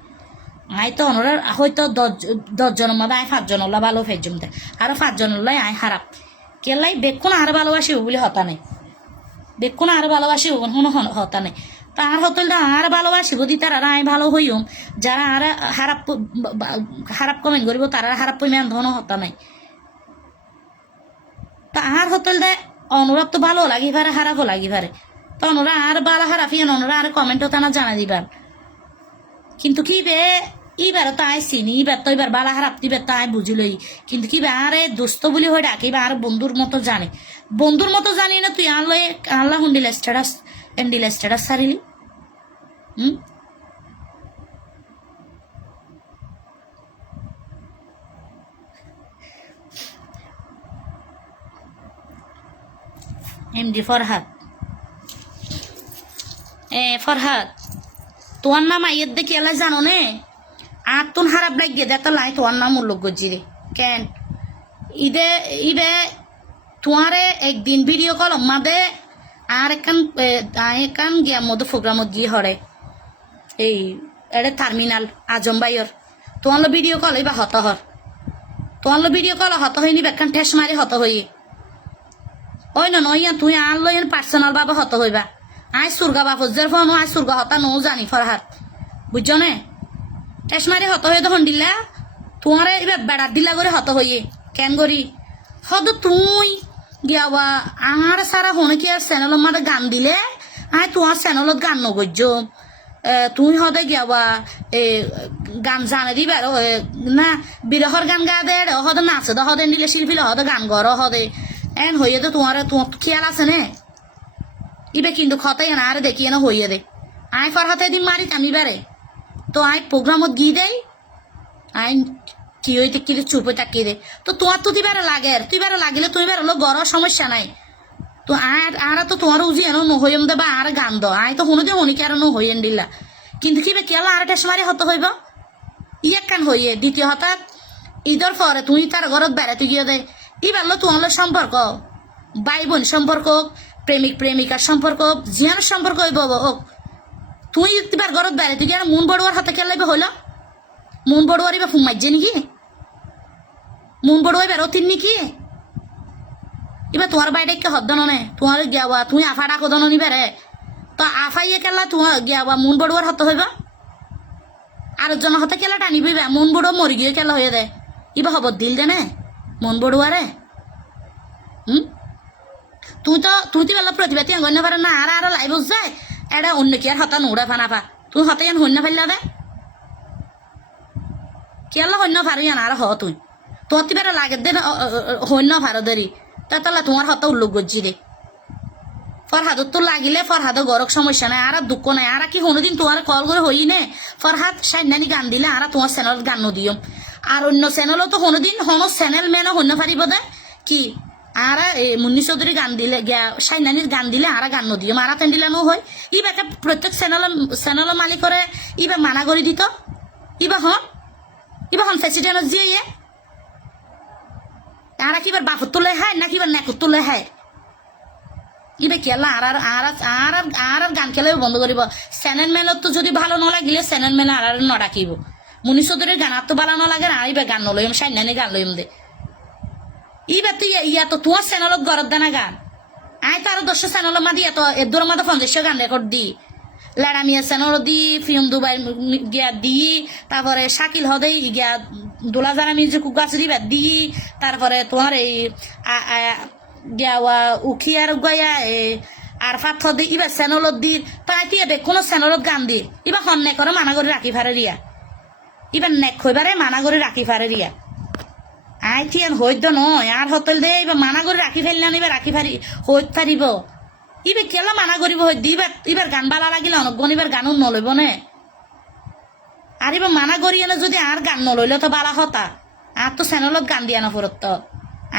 আই তো অনুরার হয়তো 10 জনের মধ্যে আই 5 জন ভালো ফাইজম দেয় আরো 5 জনের আই হারাপ কেলাই বেক্ষণ আর ভালোবাসিব বলে হতা নেই বেক্ষণ আর ভালোবাসিব কোনো হতা নেই তা আর হতল আর ভালোবাসিব দি তারা আই ভালো হইম যারা আর খারাপ খারাপ কমেন্ট করিব তারা খারাপ পরিমাণ ধন হতা নাই তা আর হতল দে অনুরাগ তো ভালো লাগি পারে খারাপও লাগি পারে তো অনুরা আর ভালো খারাপ ইয়ান অনুরা আর কমেন্টও তানা জানা দিবার কিন্তু কি বে এবার তো আই চিনি এবার তো এবার বালা খারাপ দিবার তো আই বুঝিলই কিন্তু কি আরে দোস্ত বলি হয়ে ডাকে আর বন্ধুর মতো জানে বন্ধুর মতো জানি না তুই আনলে আল্লাহ হুন্ডিল স্ট্যাটাস এন্ডিল স্ট্যাটাস সারিলি হুম এমডি ফরহাদ ফরহাদ তোমার নাম আইয়ের দেখি এলাই জানো নে আর তুন খারাপ লাগিয়ে দে তো লাই তোমার নাম উল্লেখ করছি রে কেন ইদে ইবে তোমারে একদিন ভিডিও কল মাদে আর একান গিয়া মধ্যে প্রোগ্রামত গিয়ে হরে এই এটা টার্মিনাল আজম বাইর তোমার ভিডিও কল এবার হত হর তোমার ভিডিও কল হত হয়নি বেকান ঠেস মারি হত হই ওই না নই তুই আনলো পার্সোনাল ভাবে হত হইবা আই সুরগা বাপজের ফোন আই সুরগা হতা নও জানি ফরহাদ বুঝছো নে ঠেস মারি হত হয়ে তখন দিলা তোমার এবার বেড়ার দিলা করে হত হইয়ে কেন করি হদ তুই গিয়াবা আর সারা হনে কি আর চ্যানেল মাঝে গান দিলে আই তোমার চ্যানেলত গান নগর্য তুই হদে গিয়াবা গান জানে দিবা না বিরহর গান গা দে হদে নাচে দে হদে নিলে শিল্পী হদে গান গর হদে এন হইয়ে দে তোমার খেয়াল আছে নে ইবে কিন্তু খতাই না আরে দেখিয়ে না হইয়ে দে আই ফরহাতে দিন মারি কামি বেড়ে তো আই প্রোগ্রামত গিয়ে দেয় আই কি হইতে কি চুপে তাকিয়ে দে তো তোমার তো তুই বেড়ে লাগে তুই বেড়ে লাগিলে তুই বেড়ে হলো গড় সমস্যা নাই তো আর তো তোমার উজি এনো নহইম দেবা আর গান দ আই তো শুনো দে অনেকে আর নহইয়েন দিলা কিন্তু কি বে কেলা আর টেস মারি হতে হইব ইয়াক কান হইয়ে দ্বিতীয় হঠাৎ ঈদের পরে তুই তার ঘরত বেড়াতে গিয়ে দে এবার তোমার সম্পর্ক ভাই বোন সম্পর্ক প্রেমিক প্রেমিকার সম্পর্ক জিয়ানোর সম্পর্ক হইব হোক তুই এবার ঘরত বেড়াতে গিয়ে মন বড়ুয়ার হাতে খেলাইবে হইল মন বড়ুয়ারি বা ফুম মাইজে নাকি মন বড়ুয়াই বেরোতিন নাকি এবার তোমার বাইরে কে হদ্দ নে তোমার গিয়াবা তুমি আফা ডাকো দন নিবে তো আফাইয়ে কেলা তোমার গিয়াবা মন বড়ুয়ার হতে হইবা আর জন হতে কেলা টানিবি মন বড়ুয়া মরি গিয়ে কেলা হয়ে দেয় ইবা খবর দিল দে নে মন বড়ুয়ারে তুই তো বেলা প্রতিবাদী অঙ্গন্য পারে না আর আর লাইভ যায় এটা অন্য কি আর হতা নোড়া ফানা পা তুই হতে ইয়ান হন্য ফেললা দে কেলা হন্য ফারো ইয়ান আর হ তুই তোর তিবারে লাগে দে হন্য ফারো দেরি তাহলে তোমার হতা উল্লেখ করছি রে ফরহাদত তো লাগিলে ফরহাদর গরক সমস্যা নাই আর দুঃখ নাই আর কি কোনোদিন তোমার কল করে হই নে ফরহাদ সাইনানি গান দিলে আর তোমার চ্যানেলত গান নদিও আর অন্য চ্যানেলও তো কোনোদিন হনো চ্যানেল মেনে হন্য ফারিব দে কি আর মুন্নি চৌধুরী গান দিলে সাইনানির গান দিলে আর গান নদিও মারা তেন দিলে নো হয় ইবা প্রত্যেক চ্যানেলের মালিকরে ইবা মানা করে দিত ইবা হন প্রেসিডেন্ট জিয়ে আর কিবার বাপত তোলে হায় না কিবার নেকত তোলে হায় ইবে কেলা আর গান খেলেও বন্ধ করিব চ্যানেল মেলত তো যদি ভালো ন লাগিলে চ্যানেল মেলে আর ন ডাকিব মুনি চৌধুরীর গান আর তো ভালো ন লাগে আর ইবে গান নলইম সাইনানি গান লইম দে ইবে তুই ইয়া তো তোমার চ্যানেলত গরত দেনা গান আই তো আরো 10 চ্যানেলের মাঝে এত এদুর মাঝে 50 গান রেকর্ড দি লেডামিয়া চ্যানেল দি ফিল্ম দুবাই গিয়া দি তারপরে শাকিল হদে গিয়া দোলা জানা মিউজিক গাছ দিবা দি তারপরে তোমার এই গিয়া উখিয়ার গয়া আর ফাথ দি ইবা চ্যানেলত দি তাই তিয়া বে কোনো চ্যানেলত গান দি ইবা হন নে করে মানা করে রাখি ফারে রিয়া ইবা নেক হইবারে মানা করে রাখি ফারে রিয়া আই থিয়ান হইত নয় আর হতল দে এবার মানা করে রাখি ফেললে এবার রাখি ফারি হইত পারিব ইবে কেলা মানা করিব হইত এবার গান বালা লাগিলে অনগণ এবার গানও নলইব নে আর এবার মানা করিয়ে না যদি আর গান নলইলে তো বালা হতা আর তো চ্যানেলত গান দিয়া না ফরত তো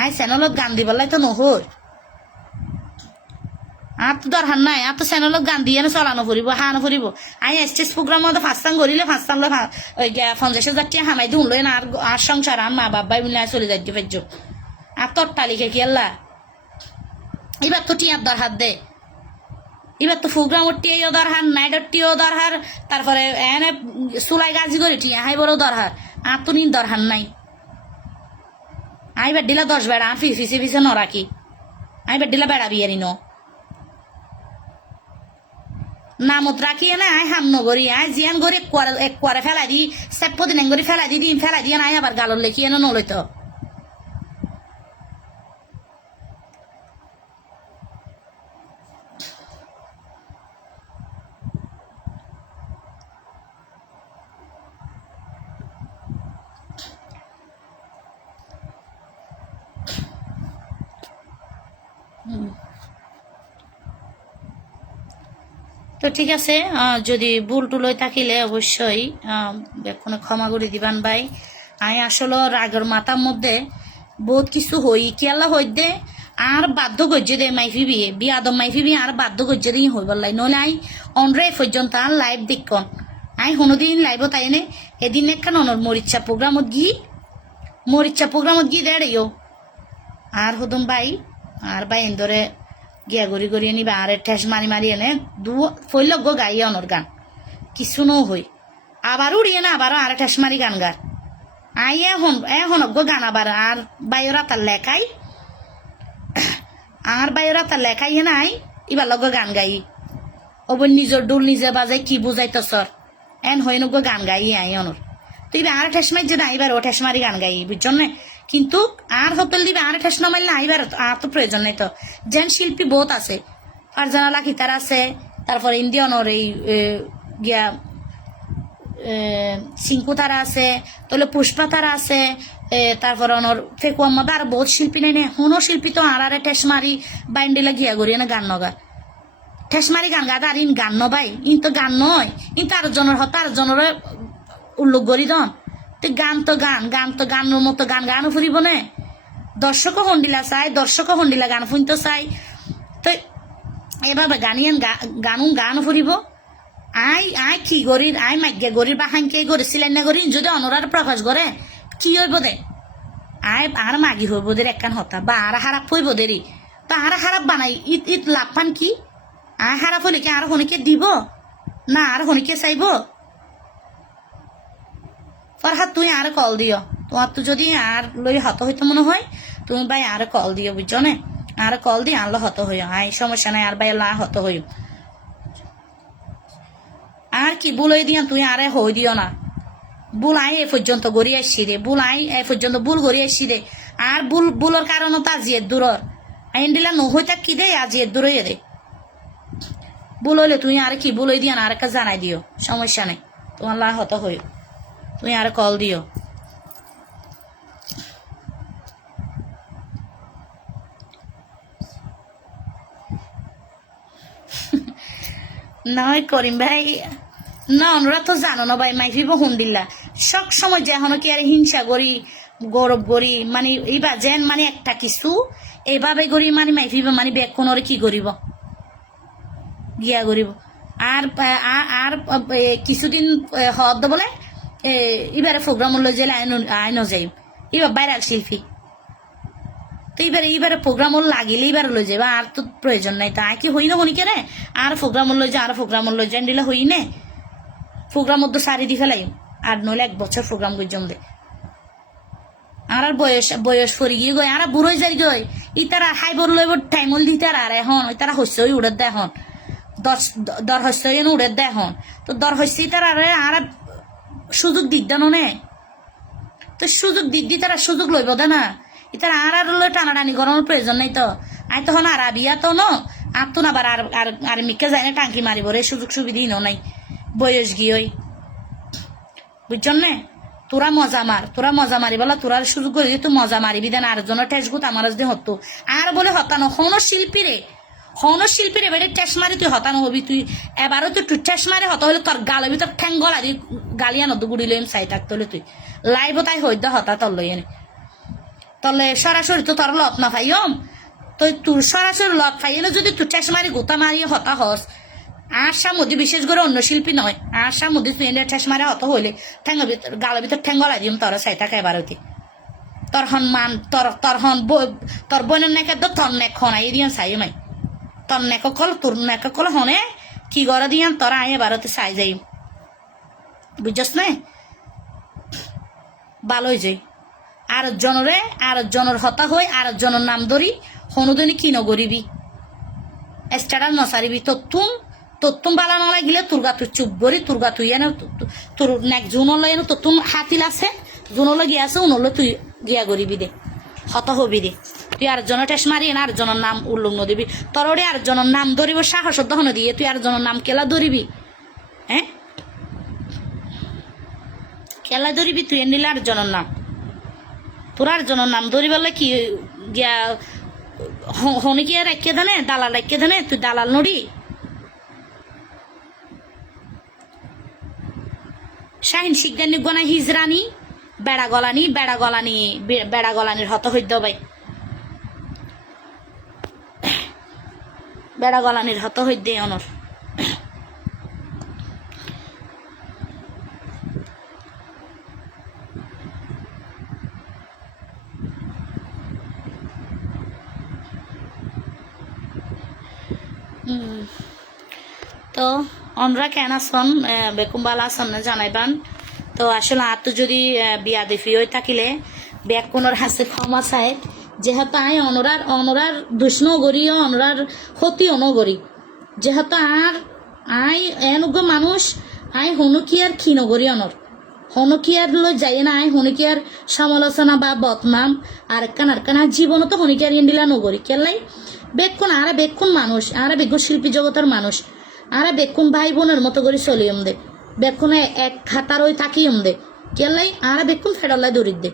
আই চ্যানেলত গান দিবলাই তো নহর আর তো দরকার নাই আর তো চ্যানেলত গান দিয়ে না চলানো ফুরিব হানো ফুরিব আই স্টেজ প্রোগ্রাম ফাঁসটাং করিলে ফাঁসটাং 50,000 টাকা হামাই দিন লই না আর সংসার আর মা বাবাই মিলে চলে যাই ফেজ আর তোর তালিকা কি আল্লাহ এবার তো টিয়ার দরকার দে এবার তো প্রোগ্রামর টিয়াও দরকার নাইটের টিও দরকার তারপরে এনে চুলাই গাজি করে টিয়া হাই বড় দরকার আর তো নিন দরকার নাই আইবার দিলা 10 বেড়া আর ফিসে ন রাখি আইবার দিলা বেড়া বিয়ারি নামত রাখিয়ে না আয় হাম নগরি আয় জিয়ান করে এক কোয়ারে ফেলা দি সেপ্প দিন করে ফেলা দি দিন ফেলা দিয়ে আয় আবার গালর লেখিয়ে নলইতো তো ঠিক আছে যদি ভুল টুল হয়ে থাকিলে অবশ্যই কোনো ক্ষমা করে দিবান ভাই আই আসলে রাগের মাথার মধ্যে বহুত কিছু হই কেলা হই দে আর বাধ্য করছে দে মাইফি বিয়ে বিয়াদম মাইফি বিয়ে আর বাধ্য করছে দিন হই বললাই নইলে আই অনরে পর্যন্ত আর লাইভ দেখন আই কোনোদিন লাইভ তাই নে এদিন একখান অনর মরিচ্ছা প্রোগ্রামত গিয়ে দেড়িও আর হদম ভাই আর ভাই এন্দরে গিয়া গড়ি গড়ি নিবা আর ঠেস মারি মারি এনে ফৈলজ্ঞ গাইয়া অনর গান কিছু নো হই আবার উড়িয়ে না আবার আর ঠেস মারি গান গার আই এখন গান আবার আর বাইরা তার লেখাই আর বাইরা তার লেখাই নাই এবার লগ গান গাই ওবর নিজের ডুল নিজে বাজাই কি বুঝাইত সর এন হইন গান গাই আই অনর তুই আর ঠেস মারি যে না এবার ও ঠেস মারি গান গাই বুঝছ না কিন্তু আর হোটেল দিবে আর ঠেস না মারলে আইবার আর তো প্রয়োজন নেই তো যেন শিল্পী বহুত আছে ফারজানা লাকি তার আছে তারপরে ইন্ডিয়ানর এই গিয়া সিংকু তারা আছে তাহলে পুষ্পা তারা আছে তারপর অনর ফেকুয়াম্মা আর বহুত শিল্পী নেই নে হুনো শিল্পী তো আর ঠেস মারি বাইন্ডিলা গিয়া গড়িয়ে না গান নগা ঠেস মারি গান গাদা আর ইন গান ন ভাই ইন তো গান নয় ইন তার জনের তার জনের উল্লেখ করি দন গান তো গানের মতো গানও ফুরিব নে দর্শকও হন্ডিলা চাই দর্শকও হন্ডিলা গান শুনতে চাই তো এভাবে গান ফুরিব আই কি করি আই মাগ্যা করি বা হাঙ্কে করি সিলেন না করি যদি অনরার প্রকাশ করে কি হইব দে আই আর মাগি হইব দের একখান হতা বা আর হারাপ হইব দেরি বা আর হারাপ বানাই ইত লাভ পান কি আই হারাপ হলে কি আর হনিকে দিব না আর হনিকে চাইব ফরহাদ তুই আর কল দিও তোমার তো যদি আর লই হত হইতো মনে হয় তুমি ভাই আর কল দিও বুঝছো না আর কল দিয়ে আনলো হত হইও আই সমস্যা নাই আর ভাই হত হইও আর কি বুলই দিয়া তুই আরে হই দিও না বুল আই এ পর্যন্ত গড়ি আসছি রে বুল আই এ পর্যন্ত বুল গড়ি আসছি রে আর বুলর কারণ তো আজিয়ের দূরর আইন দিলা নহই তাক কি দে আজিয়ের দূরই রে বুল হইলে তুই আর কি বুলই দিয়া না আর একটা জানাই দিও সমস্যা নাই তোমার লা হত হইও তুমি আর কল দিও নয় করিম ভাই না ওরা তো জানো না ভাই মাইফি বহুন দিল্লা সব সময় যে এখনো কি আর হিংসা করি গৌরব করি মানে এইবার যেন মানে একটা কিছু এইভাবে করি মানে মাইফি মানে ব্যাগ কোন কি করিব গিয়া করিব আর আর কিছুদিন হদ বলে এবারে প্রোগ্রাম লই যে আইন যাই এবার বাইরাল শিল্পী তো এইবারে প্রোগ্রাম লাগিলে এবার লই যাবা আর তো প্রয়োজন নাই তা কি হই না হনি কেনে আর প্রোগ্রাম লই যা আর প্রোগ্রাম লই যান দিলে হই নে প্রোগ্রাম মধ্যে সারি দি ফেলাই আর নইলে 1 বছর প্রোগ্রাম কই জমলে আর বয়স ফরি গিয়ে গই আর বুড়োই যাই গই ইতারা হাই বল লইব টাইমল দিতার আর এখন ইতারা হইছই উড়ে দে এখন দর হইছই উড়ে দে এখন তো দর হইছি তার আর সুযোগ দিক দানো নে তো সুযোগ দিক দি তারা সুযোগ লইব দে না ইতার আর লই টানাটানি করানোর প্রয়োজন নাই তো আই তখন আর বিয়া তো ন আর তো না আবার আর মিকে যায় না টাঙ্কি মারিব রে সুযোগ সুবিধি নাই বয়স গিয়ে বুঝছন নে তোরা মজা মারি বলা তোরা সুযোগ করে তুই মজা মারিবি দেন আর জনের টেস গুত আমার যদি হতো আর বলে হতানো হন শিল্পী রে বেড়ে টেস মারি তুই হতানো হবি তুই এবারও তুই টেস মারি হত হলে তোর গাল হবি তোর ঠ্যাং গলা দি গালিয়া নদ গুড়ি লইম চাই থাকতে হলে তুই লাইভ তাই হইদ হতা তোর লই এনে তলে সরাসরি তো তোর লত না ফাইম তো তোর সরাসরি লত ফাইলে যদি তুই টেস মারি গোতা মারি হতা হস আশার মধ্যে বিশেষ করে অন্য শিল্পী নয় আশার মধ্যে তুই এনে ঠেস মারে হত হইলে ঠ্যাঙ্গের ভিতর গালের ভিতর ঠ্যাং গলা দিম তোর চাই থাকা এবার হইতে তোর হন মান তোর বোনের নেকে তো তোর নেক হনাই দিয়ান চাই মাই তোর নেক কল হনে কি করে দিয়ান তোর আই এবার হতে চাই যাই বুঝছস না ভালোই যাই আর জনের হতা হই আর জনের নাম ধরি হনুদিনী কি নগরিবি স্টাডার নসারিবি তো তোর বালা না লাগিলে তোর গা তুই চুপ বরি তোর গা তুই এনে তোর নেক জুনল এনে তোর হাতিল আছে জুনল গিয়ে আছে উনল তুই গিয়া করিবি দে হত হবি দে তুই আরেকজনের টেস মারি না আরেকজনের নাম উল্লগ্ন দিবি তোর ওরে আরেকজনের নাম ধরিব সাহস দহন দিয়ে তুই আরেকজনের নাম কেলা ধরিবি হ্যাঁ কেলা ধরিবি তুই নিলে আরেকজনের নাম তোর আরেকজনের নাম ধরিবলে কি গিয়া হনি কি রেখে দেনে দালাল রেখে দেনে তুই দালাল নড়ি শাহিন শিকদানি গোনা হিজরানি বেড়া গলানির হত হইদ ভাই বেড়া গলানির হত হইদে অনর তো অনরা কেন আসন বেকুম্বালা আসন না জানাইবান তো আসলে আর তো যদি বিয়া দেখি হয়ে থাকিলে ব্যাগ কোনোর হাসে ক্ষমা চায় যেহেতু আই অনরার দুষ্ণ গড়ি অনরার ক্ষতি অনগরি যেহেতু আর আই এনুগ মানুষ আই হনুকিয়ার ক্ষীণ গড়ি অনর হনুকিয়ার লই যাই না আই হনুকিয়ার সমালোচনা বা বদনাম আর কানার জীবনও তো হনুকিয়ার ইন্ডিলা নগরি কেলাই বেক্ষণ আরা বেক্ষণ মানুষ আরা বেক্ষণ শিল্পী জগতের মানুষ আরা বেক্ষণ ভাই বোনের মতো করে চলিয়ম দে বেক্ষণে এক খাতার ওই থাকিয়ম দে কেলাই আরা বেক্ষণ ফেডলাই দরিদ দে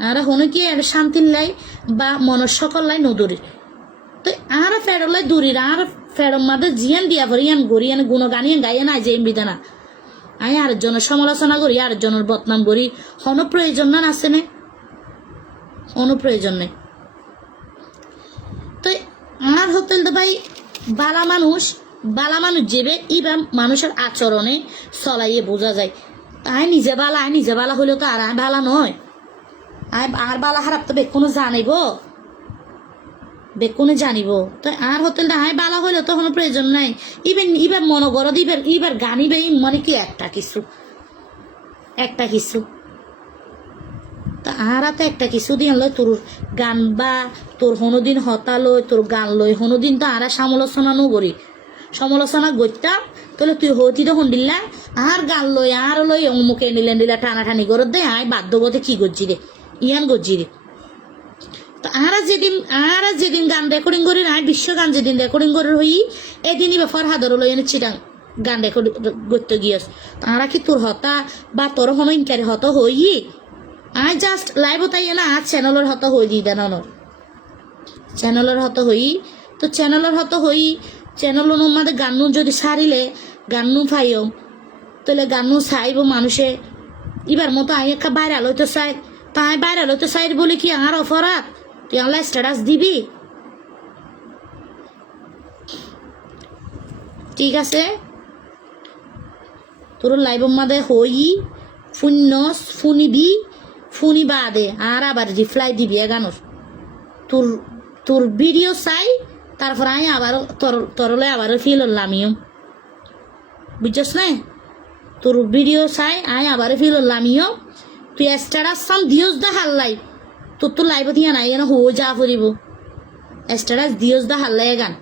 আরা হনুকি শান্তির লাই বা মনের সকল লাই নদরি তো আরা ফেডলাই দূরির আর ফেডম মাদে জিয়ান দিয়া ভরি ইয়ান গড়িয়ান গুণগানিয়ান গাইয়ান আজ এই বিধানা আমি আরেকজনের সমালোচনা করি আরেকজনের বদনাম করি হন প্রয়োজন না আছে না অনুপ্রয়োজন নেই তো আর হোটেল তো ভাই বালা মানুষ যেবে ইবা মানুষের আচরণে চলাইয়ে বোঝা যায় তাই নিজে বালা হইলেও তো আর বালা নয় আর বালা খারাপ তো বেকুনে জানিব তো আর হোটেলটা আয় বালা হইলেও তো কোনো প্রয়োজন নাই ইবার মনগরদ ইবার গানিবে মানে কি একটা কিছু তা আর তো একটা কিছু দিয়ে লয় তোর গান বা তোর হনুদিন হতা লই তোর গান লই হনুদিন তো আর সমালোচনা করি সমালোচনা করতাম তাহলে তুই হতি তো হন্ডিল্লা আর গান লই আর লই অমুকে নিলা টানাটানি করে দে আয় বাধ্যগতে কি গজ্জি রে ইয়ান গজ্জি রে তো আর যেদিন গান রেকর্ডিং করি আয় বিশ্ব গান যেদিন রেকর্ডিং করে হই এদিনই ব্যাপার হাদর লই এনে চিটাং গান রেকর্ড করতে গিয়েছ তারা কি তোর হতা বা তোর হনো ইনকারি হত হই আই জাস্ট লাইভ তাই না আর চ্যানেলের হত হই দি দেন চ্যানেলের হত হই তো চ্যানেলের হত হই চ্যানেল মধ্যে গান্নু যদি সারিলে গান্নু ফাইও তাহলে গান্নু চাইব মানুষে এবার মতো আই একটা বাইরে লইতে চাই তাই বাইরে লইতে চাই বলে কি আর অফরাত তুই আনলাই স্ট্যাটাস দিবি ঠিক আছে তোর লাইভের মধ্যে হই ফুনি বাদে আর আবার রিপ্লাই দিবি গানোর তোর ভিডিও চাই তারপর আমি আবার তরলে আবার ফিল হলামিও বুঝছস না তোর ভিডিও চাই আমি আবার ফিল হলামিও তুই স্ট্যাটাস সাম দিওস দা হাল্লাই তোর তো লাইভ দিয়া নাই এনে হো যা ফুরিব স্ট্যাটাস দিওস দা হাল্লাই গান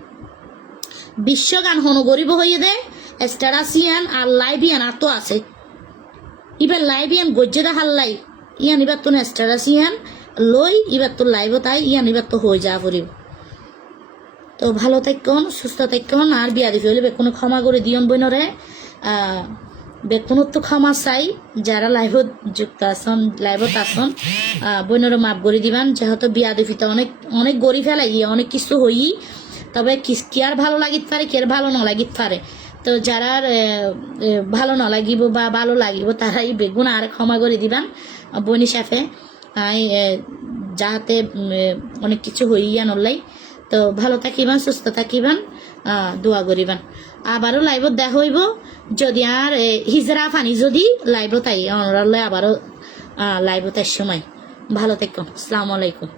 বিশ্ব গান হনো গরিব হইয়ে দে স্ট্যাটাস ইয়ান আর লাইভ ইয়ান আর তো আছে এবার লাইভ ইয়ান গজ্জে দা হাল্লাই ইয়ান এবার তো স্ট্যাটাস ইয়ান লই এবার তোর লাইভ তাই ইয়ান এবার তো হয়ে যা ফুরিব তো ভালো থাকুন সুস্থ থাকুন আর বিয়া দিবি হলে বেকুনে ক্ষমা করে দিয়ন বইনরে বেকুনত তো ক্ষমা চাই যারা লাইভত যুক্ত আসন লাইভত আসন বইনরে মাপ করে দিবান যেহেতু বিয়া দিবিতে অনেক গড়ি ফেলাই অনেক কিছু হই তবে কি আর ভালো লাগিত পারে কি আর ভালো না লাগিত পারে তো যারা ভালো না লাগিব বা ভালো লাগিব তারাই বেগুন আর ক্ষমা করে দিবান বইনি সাফে যাহাতে অনেক কিছু হইয়া নলাই তো ভালো থাকিবান সুস্থ থাকিবান দোয়া করিবান আবারও লাইভত দেখা হইব যদি আর হিজরা ফানি যদি লাইভত আই আবারও লাইভত সময় ভালো থাকুন আসসালামু আলাইকুম